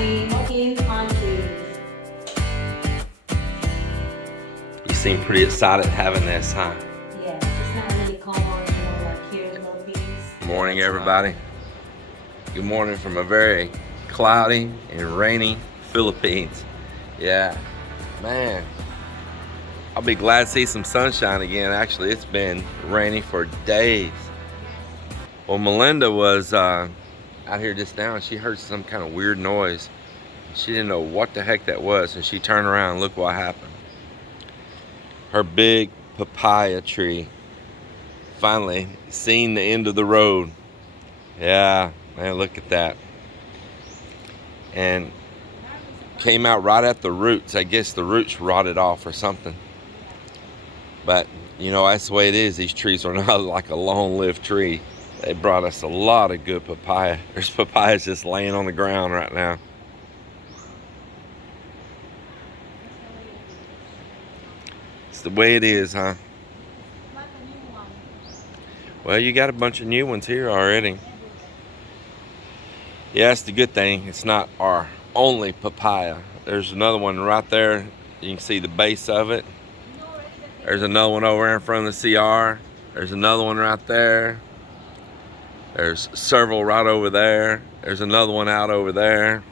time in Pantries. You seem pretty excited having this, huh? Yeah, it's not really common, like here in the Philippines. Morning, everybody. Good morning from a very cloudy and rainy Philippines. Yeah, man. I'll be glad to see some sunshine again. Actually, it's been rainy for days. Well, Melinda was out here just now and she heard some kind of weird noise. She didn't know what the heck that was, and she turned around and look what happened. Her big papaya tree finally seen the end of the road. Yeah, man, look at that. And came out right at the roots. I guess the roots rotted off or something. But, you know, that's the way it is. These trees are not like a long-lived tree. They brought us a lot of good papaya. There's papayas just laying on the ground right now. It's the way it is, huh? Well, you got a bunch of new ones here already. Yeah, that's the good thing. It's not our only papaya. There's another one right there. You can see the base of it. There's another one over in front of the CR. There's another one right there. There's several right over there. There's another one out over there.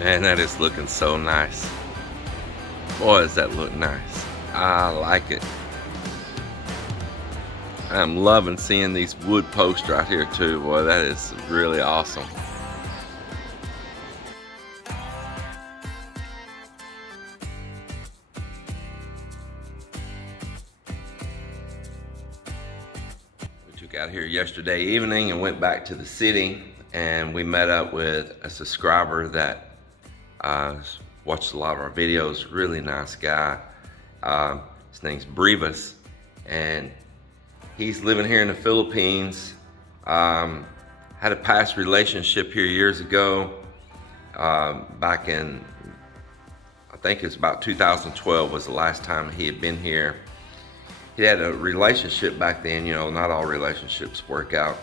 Man, that is looking so nice. Boy, does that look nice. I like it. I'm loving seeing these wood posts right here too. Boy, that is really awesome. We took out here yesterday evening and went back to the city, and we met up with a subscriber that watched a lot of our videos. Really nice guy. His name's Brevis, and he's living here in the Philippines. Had a past relationship here years ago, back in, I think it's about 2012 was the last time he had been here. He had a relationship back then. You know, not all relationships work out.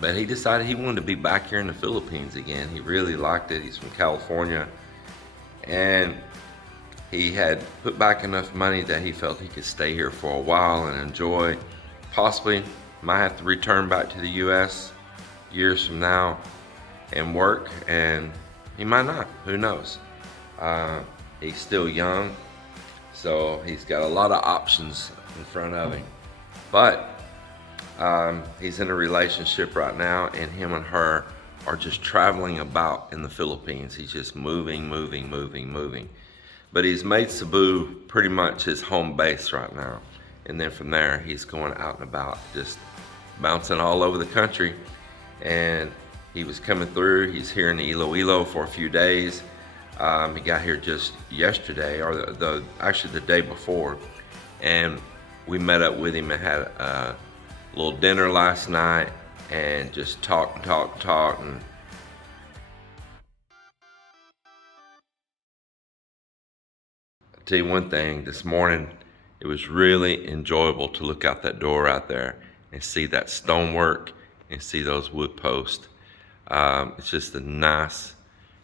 But he decided he wanted to be back here in the Philippines again. He really liked it. He's from California. And he had put back enough money that he felt he could stay here for a while and enjoy. Possibly might have to return back to the US years from now and work, and he might not. Who knows? He's still young, so he's got a lot of options in front of him. But he's in a relationship right now, and him and her are just traveling about in the Philippines. He's just moving. But he's made Cebu pretty much his home base right now. And then from there, he's going out and about, just bouncing all over the country. And he was coming through. He's here in Iloilo for a few days. He got here just yesterday, or actually the day before. And we met up with him and had a little dinner last night and just talk. And I'll tell you one thing, this morning it was really enjoyable to look out that door out there and see that stonework and see those wood posts. It's just a nice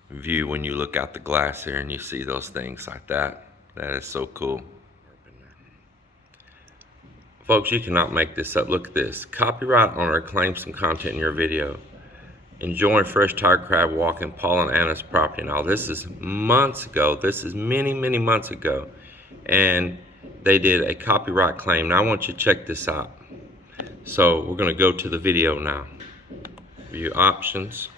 view when you look out the glass here and you see those things like that. That is so cool. Folks, you cannot make this up. Look at this. Copyright owner claims some content in your video. Enjoying fresh tiger crab walking Paul and Anna's property. Now, this is months ago. This is many months ago. And they did a copyright claim. Now, I want you to check this out. So, we're going to go to the video now. View options.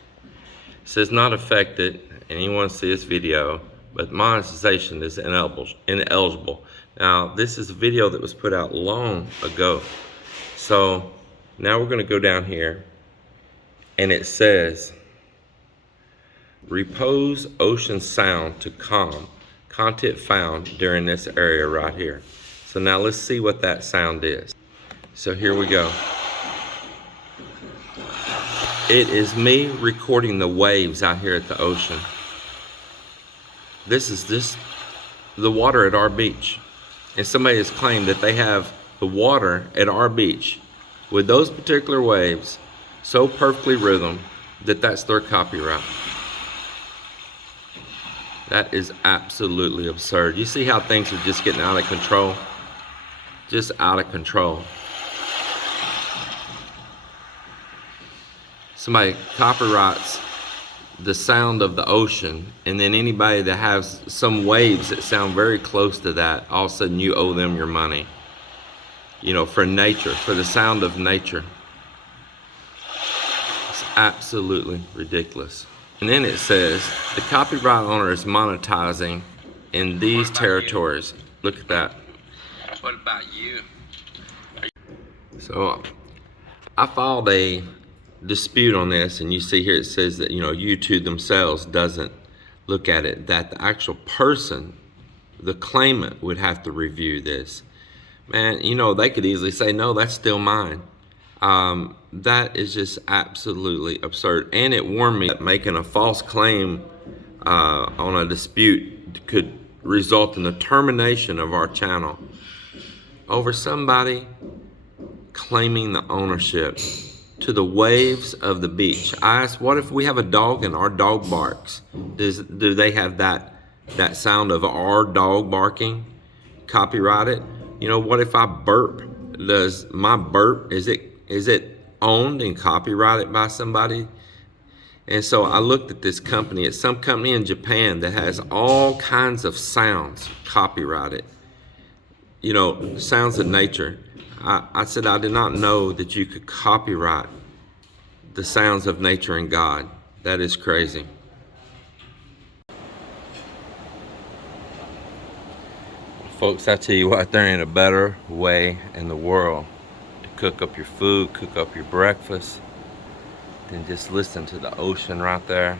It says not affected. Anyone see this video, but monetization is ineligible. Now, this is a video that was put out long ago. So now we're going to go down here, and it says repose ocean sound to calm. Content found during this area right here. So now let's see what that sound is. So here we go. It is me recording the waves out here at the ocean. This is the water at our beach. And somebody has claimed that they have the water at our beach with those particular waves so perfectly rhythmed that that's their copyright. That is absolutely absurd. You see how things are just getting out of control? Just out of control. Somebody copyrights the sound of the ocean, and then anybody that has some waves that sound very close to that, all of a sudden you owe them your money. You know, for nature, for the sound of nature. It's absolutely ridiculous. And then it says, the copyright owner is monetizing in these territories. Look at that. What about you? So I filed a dispute on this, and you see here it says that, you know, YouTube themselves doesn't look at it, that the actual person, the claimant, would have to review this. Man, you know, they could easily say, no, that's still mine. That is just absolutely absurd. And it warned me that making a false claim on a dispute could result in the termination of our channel over somebody claiming the ownership to the waves of the beach. I asked, what if we have a dog and our dog barks? Do they have that sound of our dog barking copyrighted? You know, what if I burp? Does my burp, is it owned and copyrighted by somebody? And so I looked at this company. It's some company in Japan that has all kinds of sounds copyrighted. You know, sounds of nature. I said, I did not know that you could copyright the sounds of nature and God. That is crazy. Folks, I tell you what, there ain't a better way in the world to cook up your food, cook up your breakfast, than just listen to the ocean right there.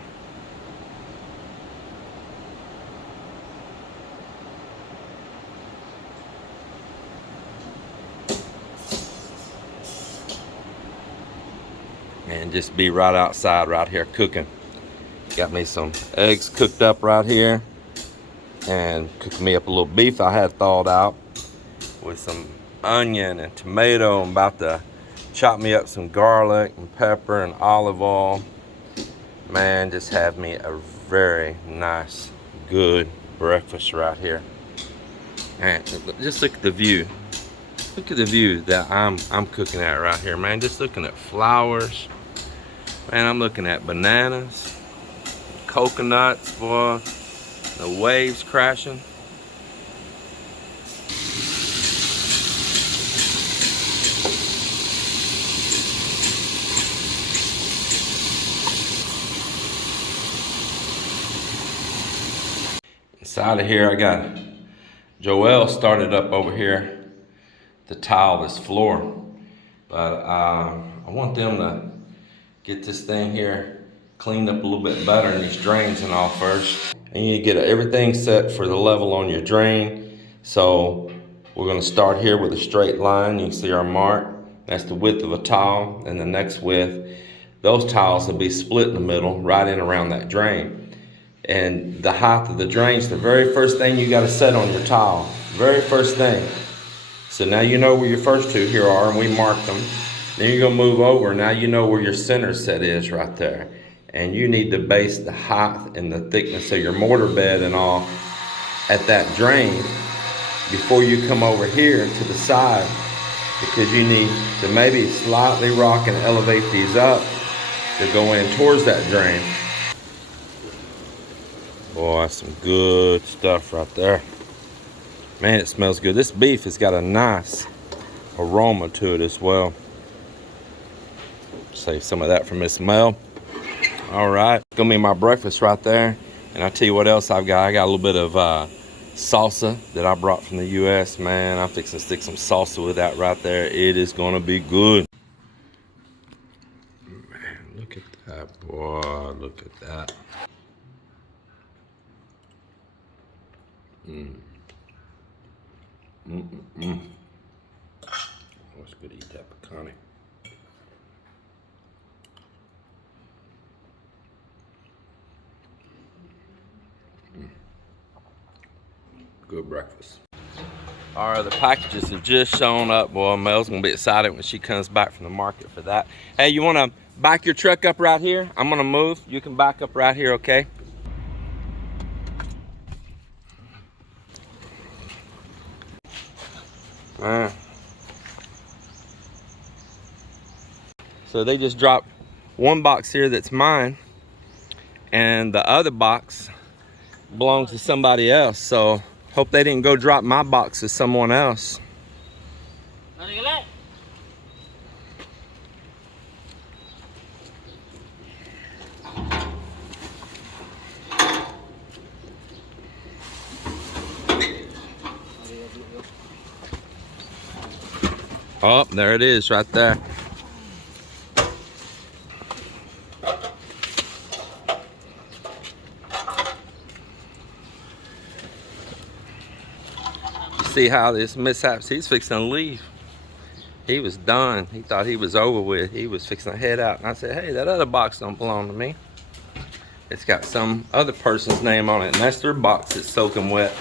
And just be right outside right here cooking. Got me some eggs cooked up right here, and cooked me up a little beef I had thawed out with some onion and tomato. I'm about to chop me up some garlic and pepper and olive oil. Man, just have me a very nice, good breakfast right here. And just look at the view. Look at the view that I'm cooking at right here, man. Just looking at flowers. Man, I'm looking at bananas, coconuts, boy, the waves crashing. Inside of here, I got Joelle started up over here to tile this floor, but I want them to get this thing here cleaned up a little bit better in these drains and all first. And you get everything set for the level on your drain. So we're gonna start here with a straight line. You can see our mark. That's the width of a tile, and the next width. Those tiles will be split in the middle, right in around that drain. And the height of the drain's the very first thing you gotta set on your tile. Very first thing. So now you know where your first two here are, and we marked them. Then you're gonna move over. Now you know where your center set is right there. And you need to base the height and the thickness of your mortar bed and all at that drain before you come over here to the side, because you need to maybe slightly rock and elevate these up to go in towards that drain. Boy, that's some good stuff right there. Man, it smells good. This beef has got a nice aroma to it as well. Save some of that for Miss Mel. All right, it's gonna be my breakfast right there. And I'll tell you what else I've got. I got a little bit of salsa that I brought from the US, man. I'm fixing to stick some salsa with that right there. It is gonna be good. Man, look at that, boy, look at that. Oh, it's good to eat that picante. good breakfast. All right, the packages have just shown up. Boy, Mel's gonna be excited when she comes back from the market for that. Hey, you wanna back your truck up right here? I'm gonna move. You can back up right here, okay? So they just dropped one box here that's mine, and the other box belongs to somebody else. So hope they didn't go drop my box to someone else. Oh, there it is right there. See how this mishaps, he's fixing to leave. He was done. He thought he was over with. He was fixing to head out. And I said, hey, that other box don't belong to me. It's got some other person's name on it, and that's their box that's soaking wet.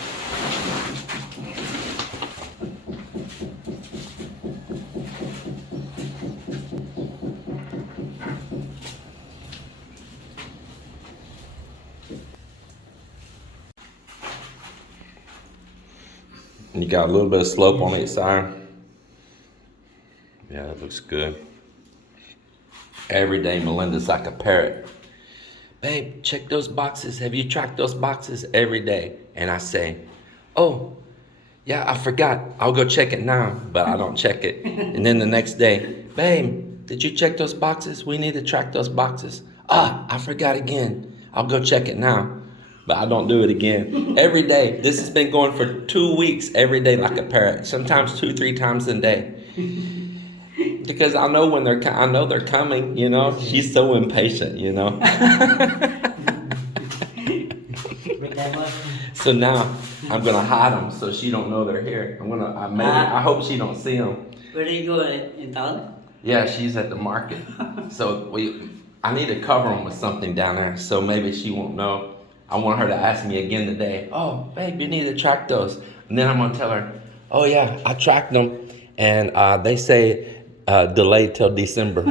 And you got a little bit of slope on each side. Yeah, that looks good. Every day Melinda's like a parrot. Babe, check those boxes. Have you tracked those boxes? Every day. And I say, oh, yeah, I forgot. I'll go check it now, but I don't check it. And then the next day, babe, did you check those boxes? We need to track those boxes. Ah, I forgot again. I'll go check it now, but I don't do it again. Every day. This has been going for 2 weeks, every day like a parrot. Sometimes 2-3 times a day. Because I know when they're coming, you know. She's so impatient, you know. So now I'm gonna hide them so she don't know they're here. I hope she don't see them. Where do you go in town? Yeah, she's at the market. So I need to cover them with something down there, so maybe she won't know. I want her to ask me again today. Oh, babe, you need to track those. And then I'm gonna tell her, oh yeah, I tracked them, and they say delayed till December.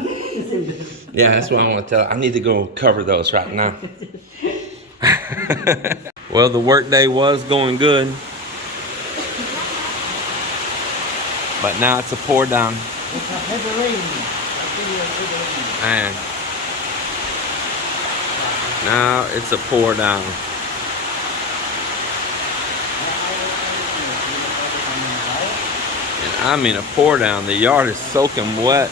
Yeah, that's what I want to tell her. I need to go cover those right now. Well, the work day was going good, but now it's a pour down. It's a heavy rain. And now it's a pour down. And I mean a pour down. The yard is soaking wet.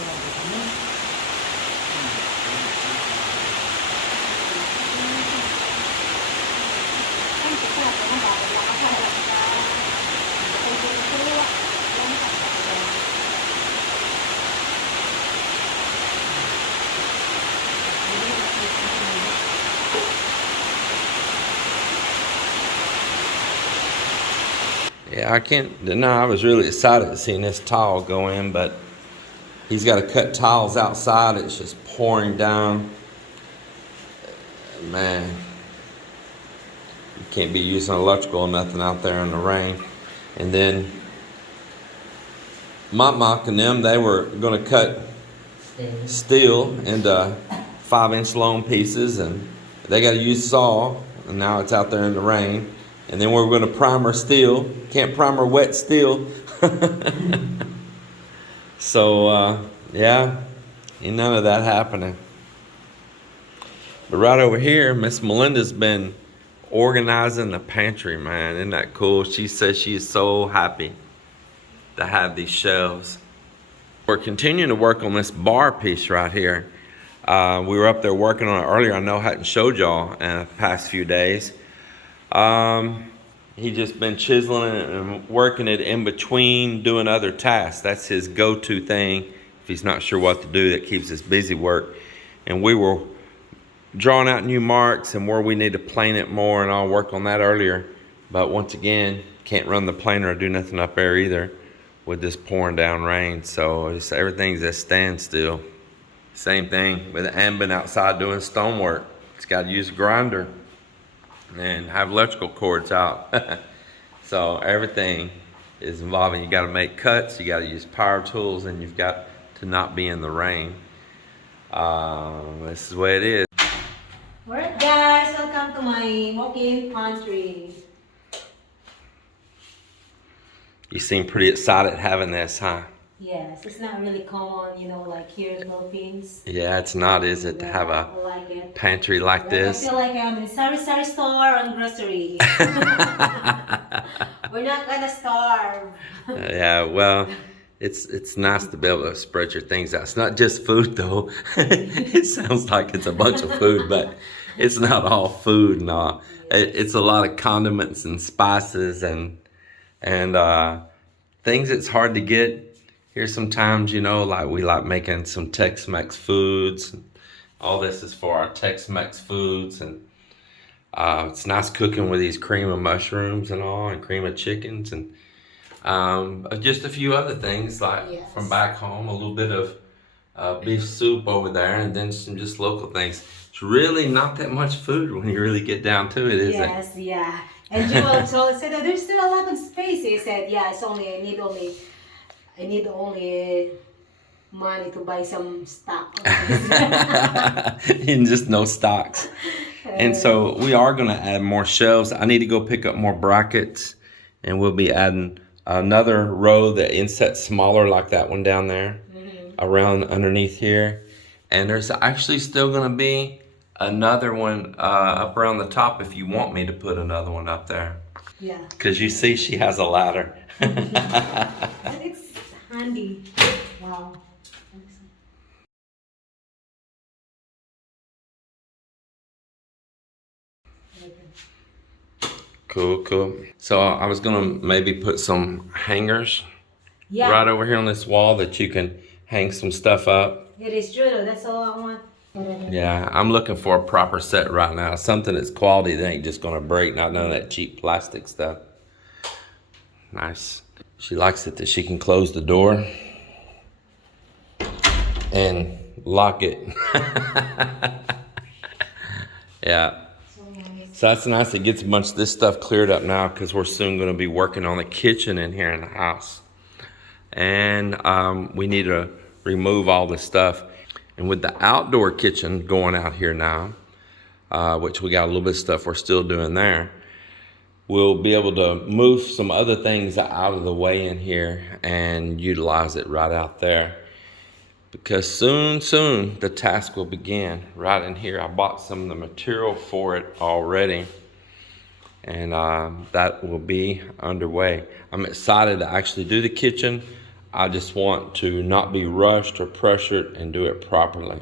Yeah, I can't deny I was really excited to see this tile go in, but he's got to cut tiles outside. It's just pouring down. Man, you can't be using electrical or nothing out there in the rain. And then Mont and them, they were going to cut steel into 5-inch long pieces, and they got to use saw, and now it's out there in the rain. And then we're going to primer steel. Can't primer wet steel. So, yeah, ain't none of that happening. But right over here, Miss Melinda's been organizing the pantry, man. Isn't that cool? She says she is so happy to have these shelves. We're continuing to work on this bar piece right here. We were up there working on it earlier. I know I hadn't showed y'all in the past few days. He just been chiseling it and working it in between doing other tasks. That's his go-to thing. If he's not sure what to do, that keeps us busy work. And we were drawing out new marks and where we need to plane it more, and I'll work on that earlier. But once again, can't run the planer or do nothing up there either with this pouring down rain. So just everything's at standstill. Same thing with Am been outside doing stonework. It's got to use a grinder and have electrical cords out. So everything is involving. You got to make cuts, you got to use power tools, and you've got to not be in the rain. This is the way it is. Alright guys, welcome to my walk-in pantry. You seem pretty excited having this, huh? Yes, it's not really common, you know, like here in the Philippines. Yeah, it's not, is it, to have a I like it. pantry like this? I feel like I'm in sari-sari store and grocery. We're not gonna starve. Yeah, well, it's nice to be able to spread your things out. It's not just food though. It sounds like it's a bunch of food, but it's not all food. No, it's a lot of condiments and spices and things that's hard to get here sometimes. You know, like we like making some Tex-Mex foods. All this is for our Tex-Mex foods, and it's nice cooking with these cream of mushrooms and all, and cream of chickens, and just a few other things like from back home, a little bit of beef soup over there, and then some just local things. It's really not that much food when you really get down to it, is it? Yes, yeah. And Joel said that there's still a lot of space. He said, yeah, I need only money to buy some stock. And just no stocks. And so we are going to add more shelves. I need to go pick up more brackets, and we'll be adding another row that insets smaller like that one down there, around underneath here. And there's actually still going to be another one up around the top if you want me to put another one up there. Yeah. Because you see she has a ladder. But it's handy. Wow. Cool, cool. So I was gonna maybe put some hangers Yeah. right over here on this wall that you can hang some stuff up. It is true. That's all I want. Yeah, I'm looking for a proper set right now. Something that's quality that ain't just gonna break, not none of that cheap plastic stuff. Nice. She likes it that she can close the door and lock it. Yeah. So that's nice. It gets a bunch of this stuff cleared up now because we're soon going to be working on the kitchen in here in the house. And we need to remove all this stuff. And with the outdoor kitchen going out here now, which we got a little bit of stuff we're still doing there, we'll be able to move some other things out of the way in here and utilize it right out there. Because soon the task will begin right in here. I bought some of the material for it already, and that will be underway. I'm excited to actually do the kitchen. I just want to not be rushed or pressured and do it properly.